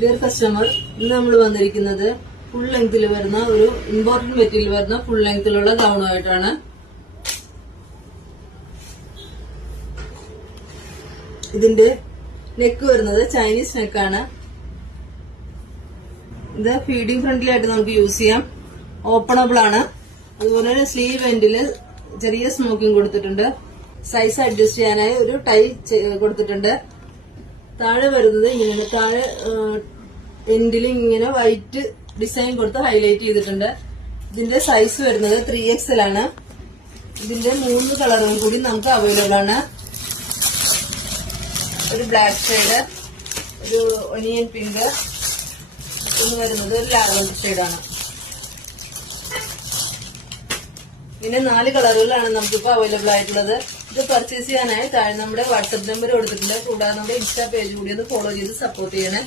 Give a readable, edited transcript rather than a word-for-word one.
Dear customer, ഇന്ന് നമ്മൾ വന്നിരിക്കുന്നത് ഫുൾ ലെങ്ത്തിൽ വരുന്ന ഒരു ഇമ്പോർട്ടന്റ് മെറ്റീരിയൽ വരുന്ന ഫുൾ ലെങ്ത്തിലുള്ള ഗൗണുമായിട്ടാണ്. ഇതിന്റെ നെക്ക് വരുന്നത് ചൈനീസ് നെക്കാണ്. ഇത് ഫീഡിംഗ് ഫ്രണ്ട്ലി ആയിട്ട് നമുക്ക് യൂസ് ചെയ്യാം. ഓപ്പണബിൾ ആണ്. അതുപോലെ തന്നെ സ്ലീവ് എൻഡില് ചെറിയ സ്മോക്കിംഗ് കൊടുത്തിട്ടുണ്ട്. സൈസ് അഡ്ജസ്റ്റ് ചെയ്യാനായി ഒരു ടൈ കൊടുത്തിട്ടുണ്ട്. താഴെ വരുന്നത് ഇങ്ങനെ താഴെ എൻഡിൽ ഇങ്ങനെ വൈറ്റ് ഡിസൈൻ കൊടുത്ത് ഹൈലൈറ്റ് ചെയ്തിട്ടുണ്ട്. ഇതിന്റെ സൈസ് വരുന്നത് 3XL ആണ്. ഇതിന്റെ 3 കളറുകൾ കൂടി നമുക്ക് അവൈലബിൾ ആണ്. ഒരു ബ്ലാക്ക് ഷെയ്ഡ്, ഒരു ഒനിയൻ പിങ്ക്, എന്ന് വരുന്നത് ഒരു ലാവൻഡർ ഷെയ്ഡാണ്. പിന്നെ 4 കളറുകളാണ് നമുക്കിപ്പോ അവൈലബിൾ ആയിട്ടുള്ളത്. ഇത് പർച്ചേസ് ചെയ്യാനായി താഴെ നമ്മുടെ വാട്സ്ആപ്പ് നമ്പർ കൊടുത്തിട്ടുണ്ട്. കൂടാതെ നമ്മുടെ ഇൻസ്റ്റാ പേജ് കൂടി ഒന്ന് ഫോളോ ചെയ്ത് സപ്പോർട്ട് ചെയ്യണേ.